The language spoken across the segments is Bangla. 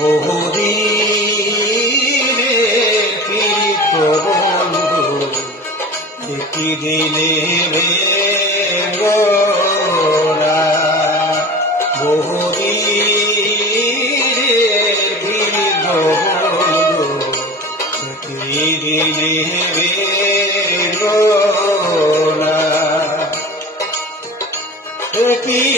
বহুদিনে প্রীত বন্ধু একটি দিনে বেগোরা বহুদিনে প্রীত বন্ধু একটি দিনে বেগোরা কি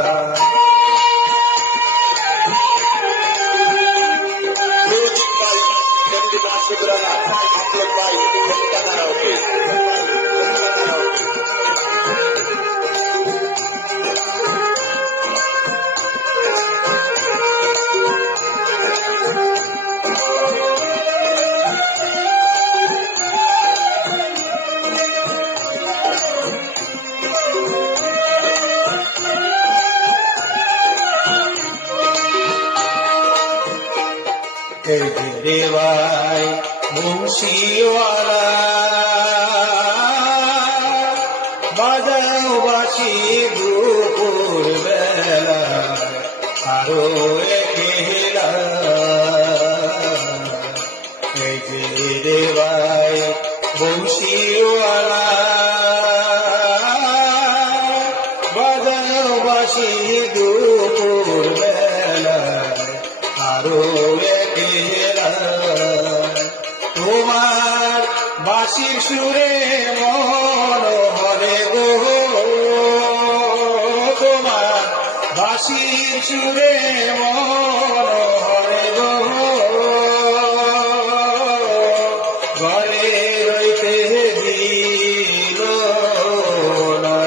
দেওয়াই বংশীওয়ালা বাজাও বাসি দুপুর বেলা আরও একেলা এই যে দেওয়াই বংশীওয়ালা বাজাও বাসি দুপুর বেলা আরও বাসির সুরে মন হরে গো। তোমার বাসির সুরে মন হরে গো। ঘরে রইতে দিল না।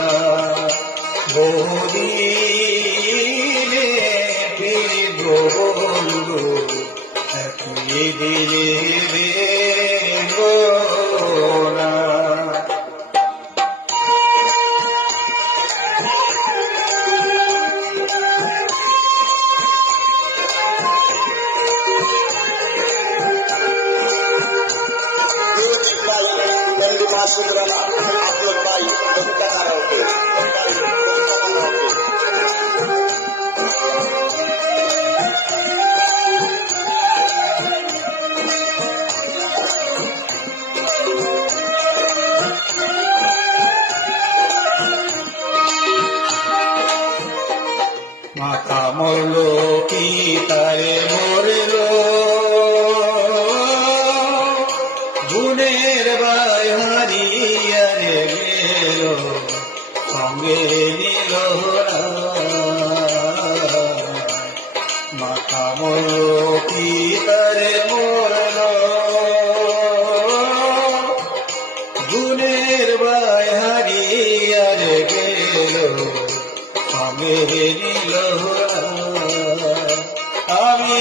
দিলে MD बासुंदराला upload by ओमका karaoke ओमका karaoke মাথা মরল কি তারে মরল সঙ্গে নিল। মাথা মরল কি তারে মরল গুণের বাই হারিয়ে গেল আমি নিল আমি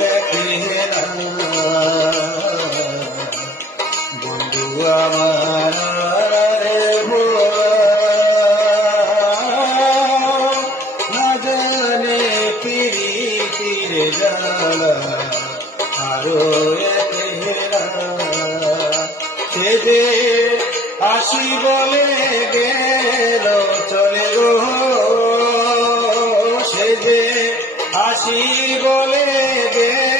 রে না। জানে পিরি পিরে জ্বালা আরও একলা সে যে আসি বলে গেল, চলে গো। সে আসি বলে গেল